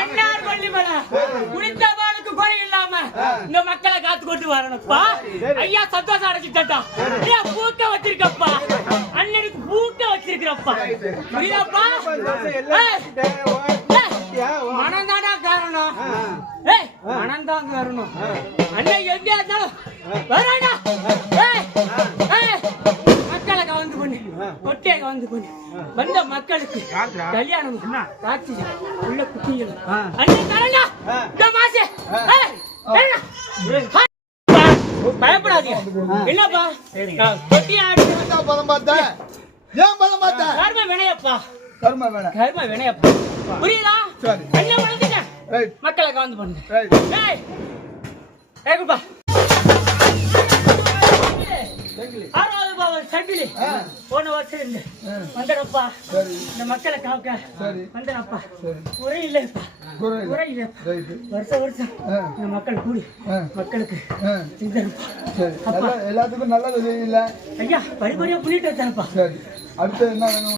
அண்ணார் பள்ளிமலை குடித்தவனுக்கு குறை இல்லாம இந்த மக்களை காத்து கொண்டு வரணும்ப்பா. ஐயா சந்தோஷம் அடைச்சிட்டா ஐயா பூக்க வச்சிருக்கப்பா. அண்ணனுக்கு பூக்க வச்சிருக்கிறப்பா. புரியுதாப்பா? ஏய், மனம்தான்டா காரணம். ஏய் மனம்தான் காரணம். அண்ணன் எங்க இருந்தாலும் ஏய் மக்களை கவர்ந்து பண்ணு கொட்டையை கவர்ந்து பண்ணு வந்த மக்களுக்கு கல்யாணம் காட்சி உள்ள குட்டிகள். அண்ணன் தரண்டா இந்த மாசே. ஏய், ஏய், ஏய், பயப்படாதீங்க. என்னப்பா? பதம் பார்த்த? ஏன் பதம் பார்த்த? கர்ம வினையப்பா. கர்ம வேணாம் கர்ம வினையப்பா. புரியுதா? சரி. என்ன வளர்ந்துட்டேன் ரைட். மக்களை கவர்ந்து பண்ணுங்க ஏய் ஏகுப்பா சங்கிலி போன வருஷம் இருந்து. வந்தனப்பா. இந்த மக்களை காக்க. வந்தனப்பா. குறை இல்லைப்பா. குறை இல்லை. இல்லைப்பா வருஷம் வருஷம். இந்த மக்கள் கூடி மக்களுக்கு எல்லாத்துக்கும் நல்லது செய்யல ஐயா படிப்படியா புள்ளிட்டு வச்சானப்பா அடுத்து என்ன வேணும்?